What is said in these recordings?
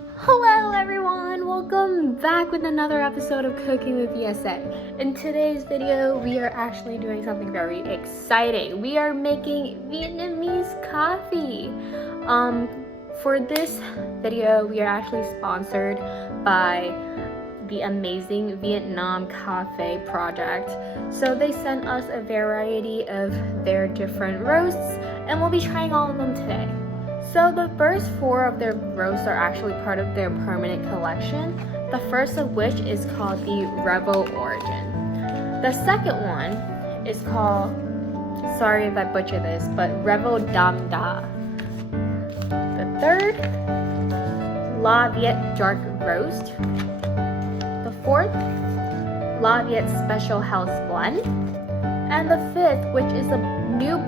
Hello everyone, welcome back with another episode of Cooking with VSA. In today's video, we are actually doing something very exciting. We are making Vietnamese coffee. For this video, we are actually sponsored by the amazing Vietnam Cà Phê Project. So they sent us a variety of their different roasts and we'll be trying all of them today. So the first 4 of their roasts are actually part of their permanent collection. The first of which is called the Rebel Origin. The second one is called, sorry if I butcher this, but Rebel Dam Da. The third, La Viet Dark Roast. The fourth, La Viet Special House Blend. And the fifth, which is a new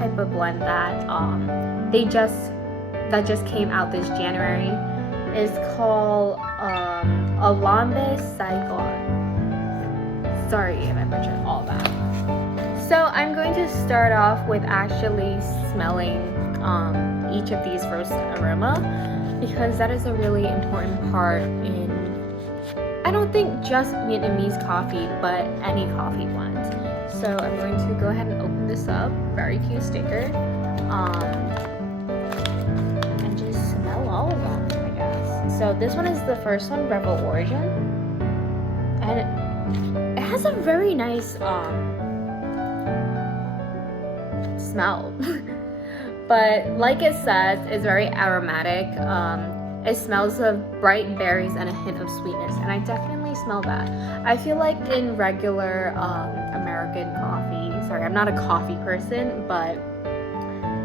type of blend that that just came out this January, is called Alambe Saigon. Sorry if I butchered all that. So I'm going to start off with actually smelling each of these roast aroma, because that is a really important part in, I don't think just Vietnamese coffee, but any coffee blend. So I'm going to go ahead and open this up. Very cute sticker. And just smell all of them, I guess. So this one is the first one, Rebel Origin. And it has a very nice smell. But like it says, it's very aromatic. It smells of bright berries and a hint of sweetness, and I definitely smell that. I feel like in regular American coffee, sorry, I'm not a coffee person, but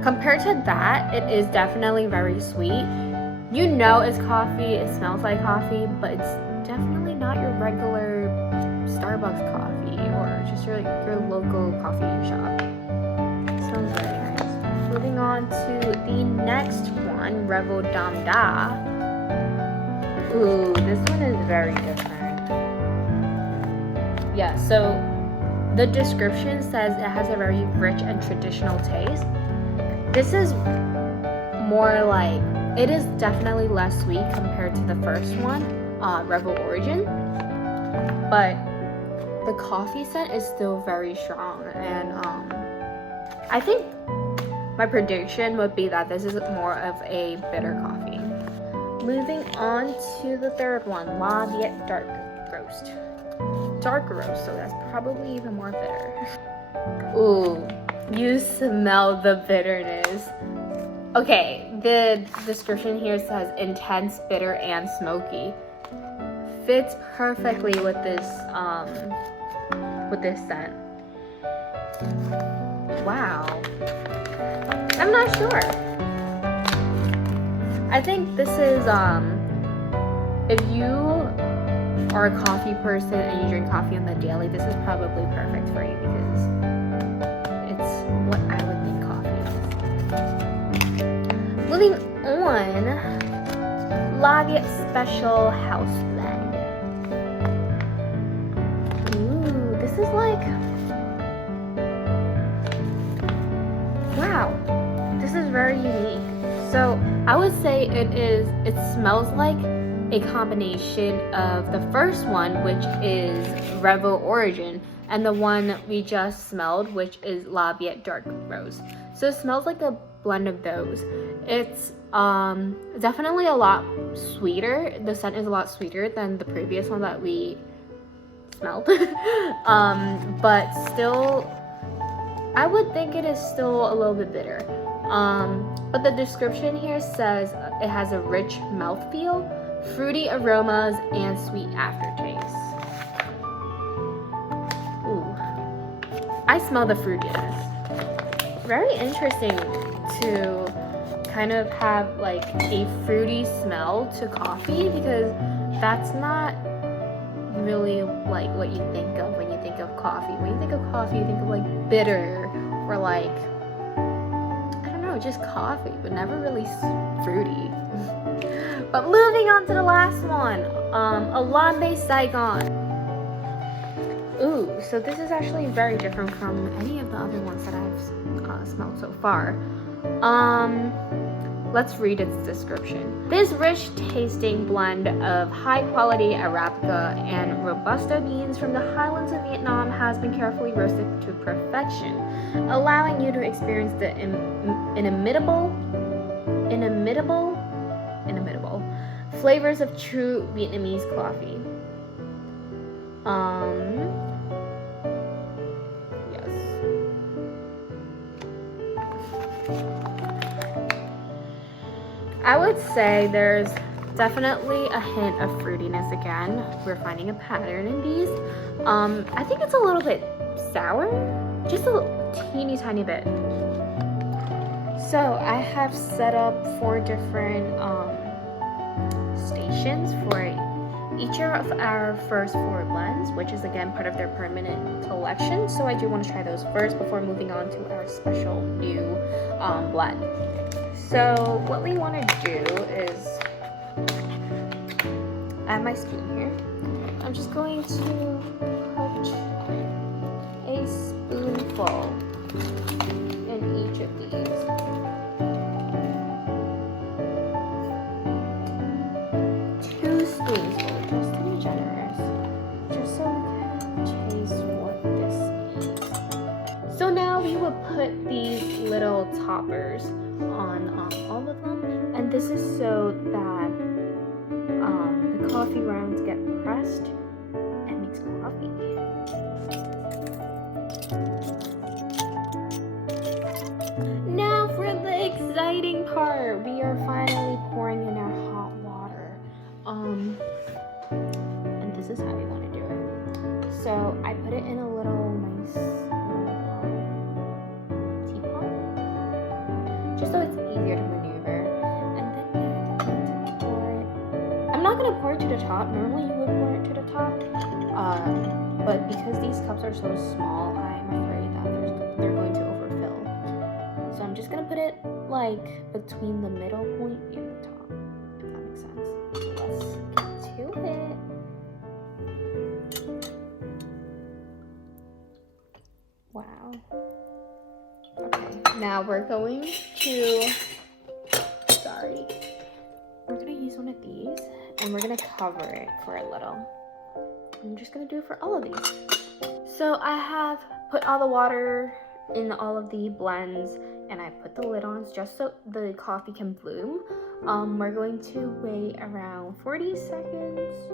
compared to that, it is definitely very sweet. You know it's coffee, it smells like coffee, but it's definitely not your regular Starbucks coffee or just your local coffee shop. It smells very nice. Moving on to the next one, Rebel Dam Da. Ooh, this one is very different. Yeah, so the description says it has a very rich and traditional taste. This is more like, it is definitely less sweet compared to the first one, Rebel Origin. But the coffee scent is still very strong, and I think my prediction would be that this is more of a bitter coffee. Moving on to the third one, La Viet Dark Roast. Dark roast, so that's probably even more bitter. Ooh, you smell the bitterness. Okay, the description here says intense, bitter, and smoky. Fits perfectly with this scent. Wow. I'm not sure. I think this is, if you are a coffee person and you drink coffee on the daily, this is probably perfect for you, because it's what I would think coffee is. Moving on, La Viet Special House Blend. Ooh, this is like, wow, this is very unique. So I would say it smells like a combination of the first one, which is Rebel Origin, and the one we just smelled, which is La Viet Dark Roast. So it smells like a blend of those. It's definitely a lot sweeter. The scent is a lot sweeter than the previous one that we smelled. But still, I would think it is still a little bit bitter. But the description here says it has a rich mouthfeel, fruity aromas, and sweet aftertaste. Ooh, I smell the fruitiness. Very interesting to kind of have like a fruity smell to coffee, because that's not really like what you think of when you think of coffee. When you think of coffee, you think of like bitter or like, just coffee, but never really fruity. But moving on to the last one, Alambe Saigon. Ooh, so this is actually very different from any of the other ones that I've smelled so far. let's read its description. This rich tasting blend of high quality Arabica and Robusta beans from the highlands of Vietnam has been carefully roasted to perfection, allowing you to experience the inimitable flavors of true Vietnamese coffee. Yes. I would say there's definitely a hint of fruitiness again. We're finding a pattern in these. I think it's a little bit sour, just a teeny tiny bit. So I have set up 4 different stations for each of our first 4 blends, which is again part of their permanent collection. So I do want to try those first before moving on to our special new blend. So what we want to do is, I have my spoon here. I'm just going to put a spoonful in each of these. Just to be generous, just so we can taste what this is. So now we will put these little toppers on all of them, and this is so that the coffee grounds get pressed and makes coffee. Now for the exciting part, we are finally pouring in our hot water. And this is how we want to do it. So I put it in a little nice teapot, just so it's easier to maneuver. And then I'm going to pour it. I'm not going to pour it to the top. Normally you would pour it to the top, but because these cups are so small, I'm afraid that they're going to overfill. So I'm just going to put it like between the middle point and the top, if that makes sense. Let's get to it. Wow. Okay, now we're going to, we're going to use one of these and we're going to cover it for a little. I'm just going to do it for all of these. So I have put all the water in all of the blends and I put the lid on just so the coffee can bloom. We're going to wait around 40 seconds,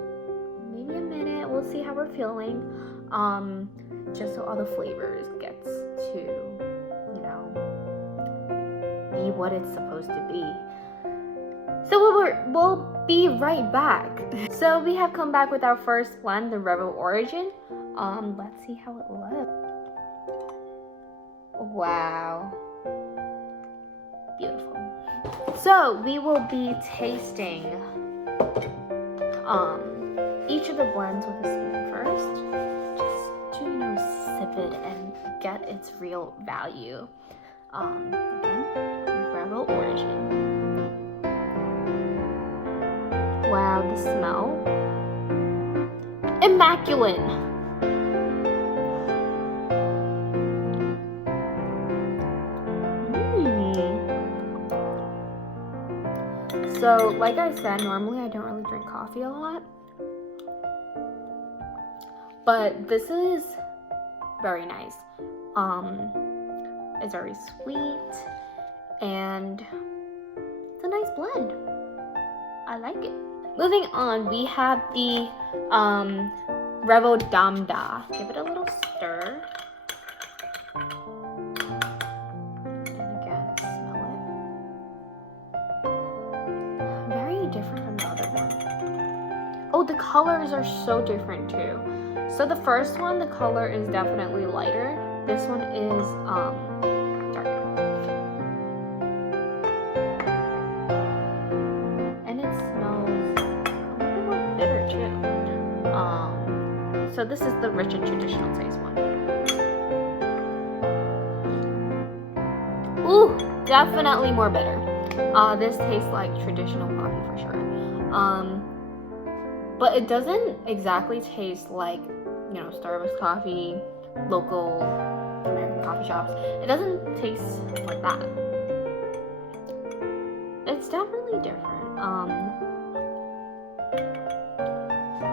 maybe a minute. We'll see how we're feeling. Just so all the flavors gets to, you know, be what it's supposed to be. So we'll be right back. So we have come back with our first blend, the Rebel Origin. Let's see how it looks. Wow. Beautiful. So we will be tasting each of the blends with a spoon first, just to, you know, sip it and get its real value. Again, Rebel Origin. Wow, the smell. Immaculate. So, like I said, normally I don't really drink coffee a lot, but this is very nice. It's very sweet, and it's a nice blend. I like it. Moving on, we have the Rebel Dam Da. Give it a little stir. Different from the other one. Oh, the colors are so different too. So the first one, the color is definitely lighter. This one is darker. And it smells a little bit more bitter too. So this is the rich and traditional taste one. Ooh, definitely more bitter. This tastes like traditional coffee for sure. But it doesn't exactly taste like, you know, Starbucks coffee, local American coffee shops. It doesn't taste like that. It's definitely different.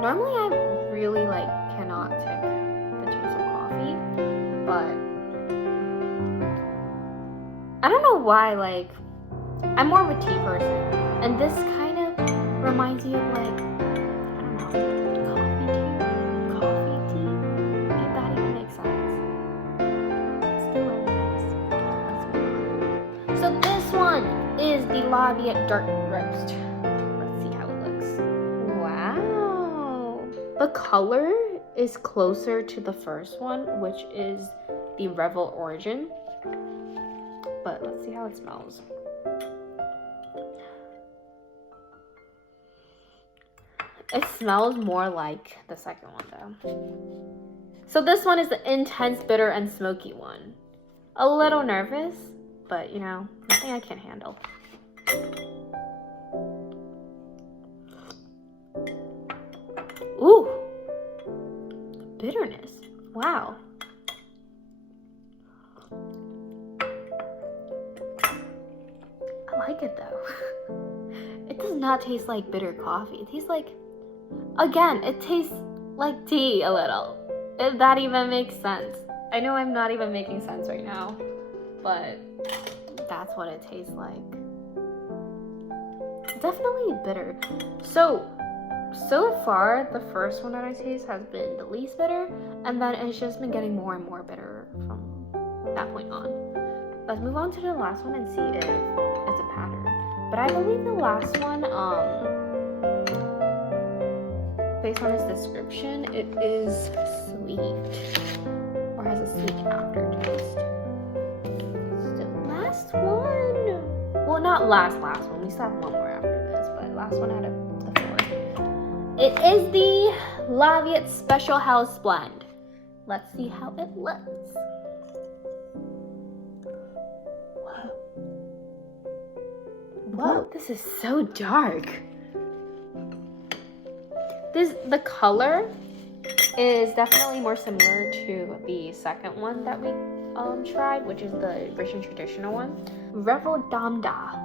Normally I really like cannot take the taste of coffee, but I don't know why, like, I'm more of a tea person, and this kind of reminds me of, like, I don't know, coffee tea, if that even makes sense. Let's do it next. So this one is the Vietnam dark roast. Let's see how it looks. Wow. The color is closer to the first one, which is the Revel Origin. But let's see how it smells. It smells more like the second one though. So this one is the intense, bitter, and smoky one. A little nervous, but you know, nothing I can't handle. Ooh, the bitterness. Wow. I like it though. It does not taste like bitter coffee. It tastes like, again, it tastes like tea a little. If that even makes sense. I know I'm not even making sense right now, but that's what it tastes like. It's definitely bitter. So far, the first one that I taste has been the least bitter, and then it's just been getting more and more bitter from that point on. Let's move on to the last one and see if it's a pattern. But I believe the last one, based on its description, it is sweet, or has a sweet aftertaste. So last one, well, not last one, we still have one more after this, but last one had a 4. It is the VSA Special House Blend. Let's see how it looks. Whoa, this is so dark. The color is definitely more similar to the second one that we tried, which is the Russian traditional one. Revel Damda.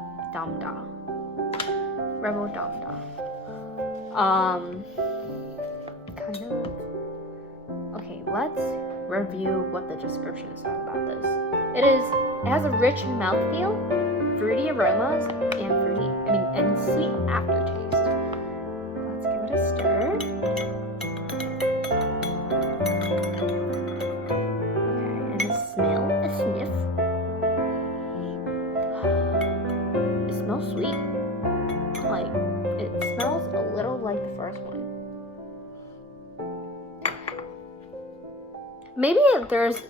Revel Damda. Kind of. Okay, let's review what the description says about this. It has a rich mouthfeel, fruity aromas, and sweet aftertaste. Let's give it a stir. Okay, and a sniff. It smells sweet. Like, it smells a little like the first one. Maybe there's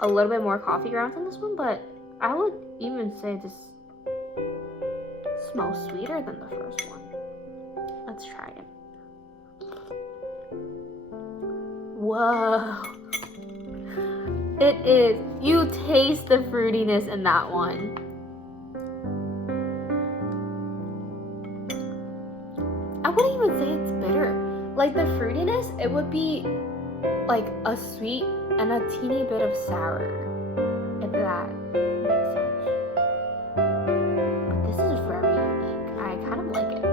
a little bit more coffee grounds in this one, but I would even say this smells sweeter than the first one. Let's try it. Whoa. It is. You taste the fruitiness in that one. I wouldn't even say it's bitter. Like the fruitiness, it would be like a sweet and a teeny bit of sour, if that makes sense. But this is very unique. I kind of like it.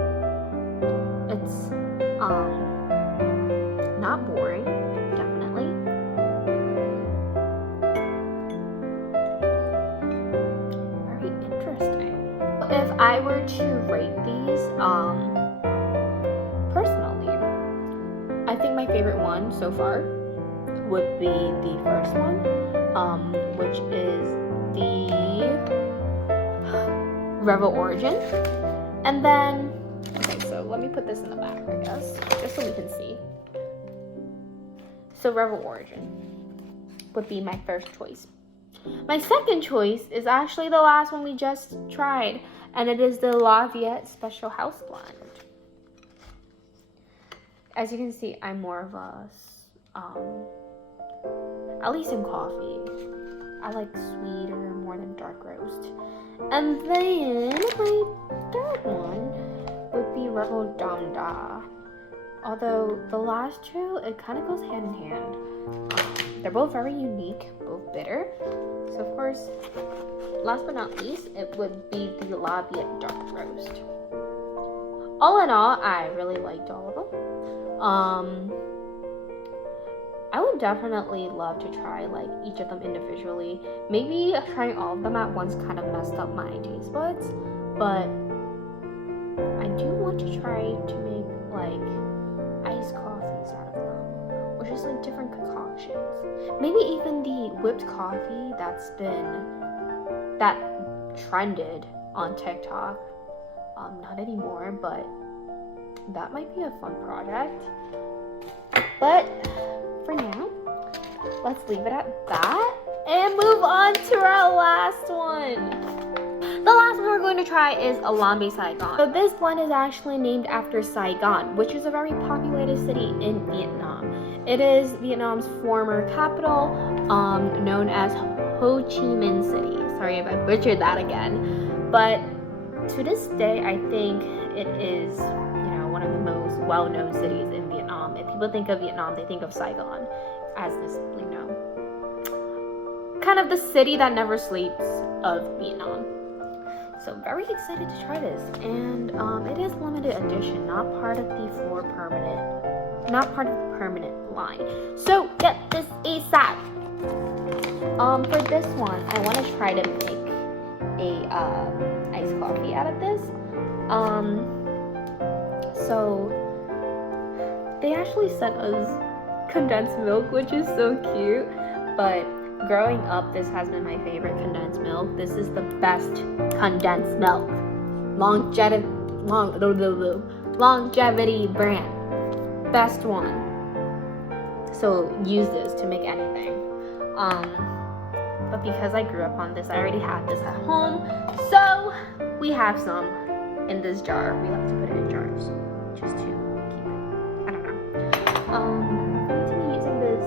It's not boring, definitely. Very interesting. If I were to rate these, personally, I think my favorite one so far would be the first one, which is the Revel Origin. And then, okay, so let me put this in the back, I guess, just so we can see. So Revel Origin would be my first choice. My second choice is actually the last one we just tried, and it is the VSA Special House Blend. As you can see, I'm more of a, at least in coffee, I like sweeter more than dark roast. And then my third one would be Revel Damda. Although the last two, it kind of goes hand in hand. They're both very unique, both bitter. So of course, last but not least, it would be the Lafayette Dark Roast. All in all, I really liked all of them. I would definitely love to try like each of them individually. Maybe trying all of them at once kind of messed up my taste buds, but I do want to try to make like iced coffees out of them, or just like different concoctions. Maybe even the whipped coffee that trended on TikTok. Not anymore, but that might be a fun project. But for now, let's leave it at that and move on to our last one. The last one we're going to try is Alambi Saigon. So this blend is actually named after Saigon, which is a very populated city in Vietnam. It is Vietnam's former capital, known as Ho Chi Minh City. Sorry if I butchered that again, but to this day, I think it is, one of the most well-known cities in Vietnam. If people think of Vietnam, they think of Saigon as this, kind of the city that never sleeps of Vietnam. So very excited to try this, and it is limited edition, not part of the permanent line. So get this ASAP. For this one, I want to try to make a iced coffee out of this. So they actually sent us condensed milk, which is so cute. But growing up, this has been my favorite condensed milk. This is the best condensed milk. Longevity brand. Best one. So use this to make anything. But because I grew up on this, I already had this at home. So we have some in this jar. We like to put it in jars just to keep it. I don't know. I'm going to be using this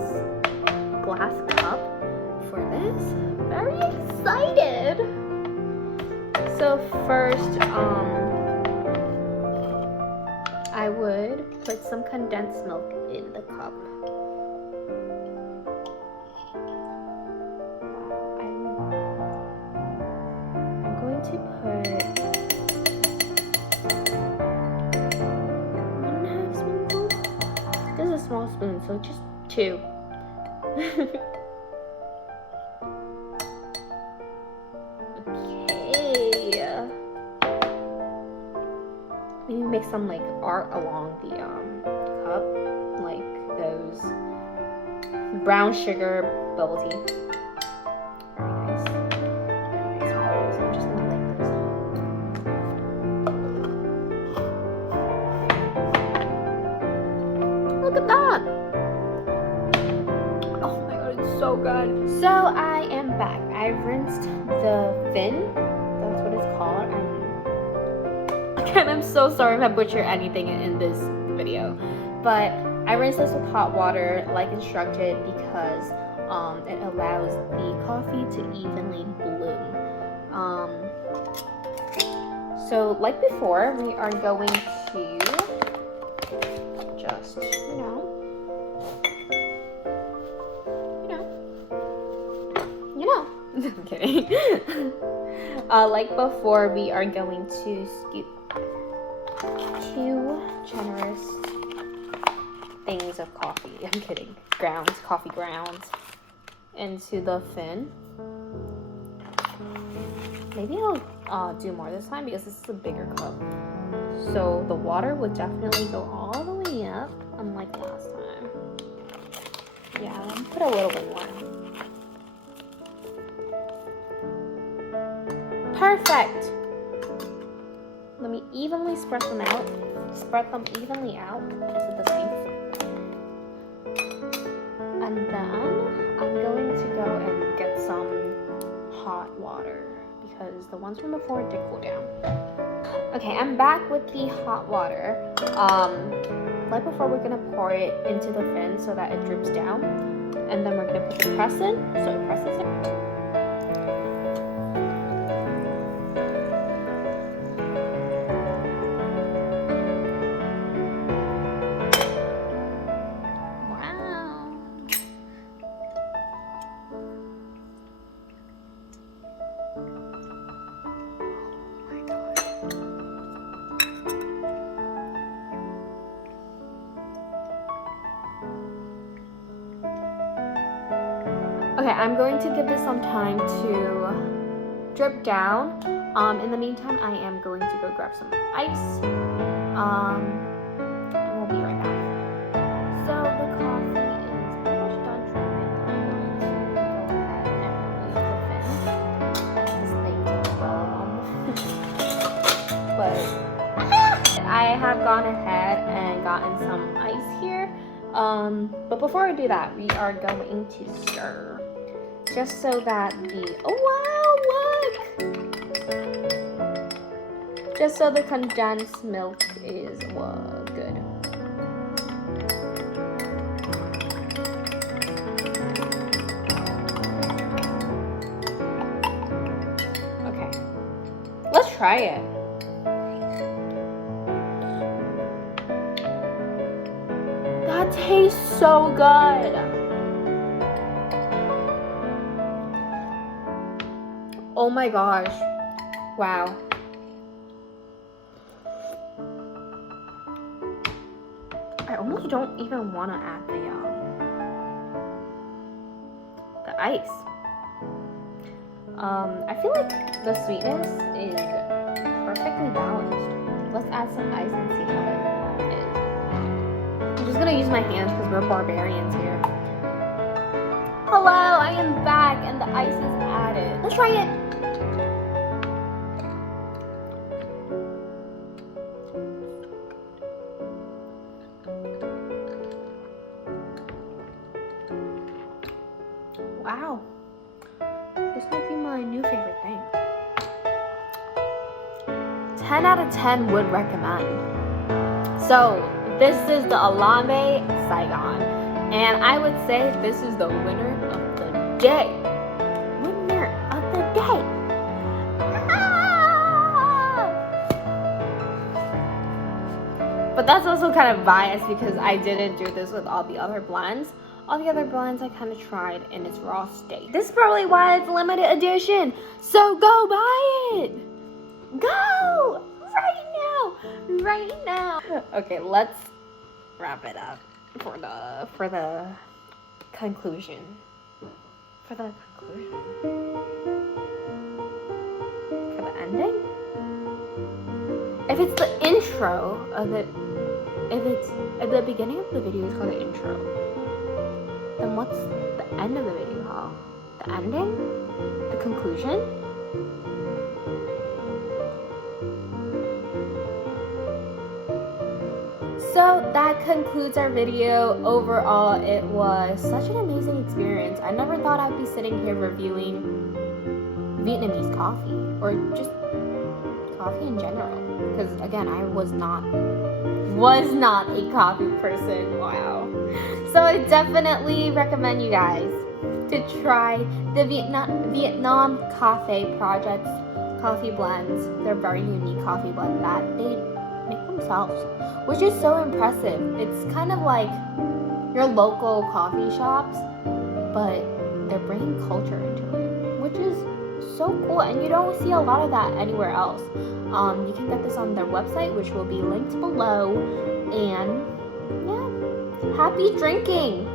glass cup for this. Very excited. So first, I would put some condensed milk in the cup. To put 1/2 spoonful. This is a small spoon, so just 2. Okay. Maybe make some like art along the cup, like those brown sugar bubble tea. Look at that! Oh my god, it's so good. So I am back. I rinsed the fin. That's what it's called. Again, I'm so sorry if I butcher anything in this video. But I rinsed this with hot water like instructed because it allows the coffee to evenly bloom. So like before, we are going to just, I'm kidding. Like before, we are going to scoop 2 generous things of coffee. I'm kidding. Coffee grounds into the fin. Maybe I'll do more this time because this is a bigger cup. So the water would definitely go all the way up, unlike last time. Yeah, I'll put a little bit more. Perfect! Let me evenly spread them out. Spread them evenly out. Is it the same? And then I'm going to go and get some hot water because the ones from before did cool down. Okay, I'm back with the hot water. Like before, we're gonna pour it into the fin so that it drips down, and then we're gonna put the press in. So it presses in. I'm going to give this some time to drip down. In the meantime, I am going to go grab some ice. And we'll be right back. So the coffee is pretty much done dripping. I'm going to go ahead and really this thing took but I have gone ahead and gotten some ice here. But before I do that, we are going to stir. Just so that just so the condensed milk is good. Okay, let's try it. That tastes so good. Oh my gosh. Wow. I almost don't even want to add the ice. I feel like the sweetness is perfectly balanced. Let's add some ice and see how it is. I'm just gonna use my hands because we're barbarians here. Hello, I am back and the ice is added. Let's try it. Wow, this might be my new favorite thing. 10 out of 10 would recommend. So this is the Alame Saigon, and I would say this is the winner of the day. Winner of the day. But that's also kind of biased because I didn't do this with all the other blends. All the other blends I kind of tried in its raw state. This is probably why it's limited edition. So go buy it. Go right now. Okay, let's wrap it up for the conclusion. For the ending. If it's the intro of it, if it's at the beginning of the video, it's called the intro. Then what's the end of the video called? The ending? The conclusion? So that concludes our video. Overall, it was such an amazing experience. I never thought I'd be sitting here reviewing Vietnamese coffee, or just coffee in general. Because again, I was not a coffee person. Wow. So I definitely recommend you guys to try the Vietnam Cà Phê Project coffee blends. They're very unique coffee blends that they make themselves, which is so impressive. It's kind of like your local coffee shops, but they're bringing culture into it, which is so cool, and you don't see a lot of that anywhere else. You can get this on their website, which will be linked below. And yeah, happy drinking!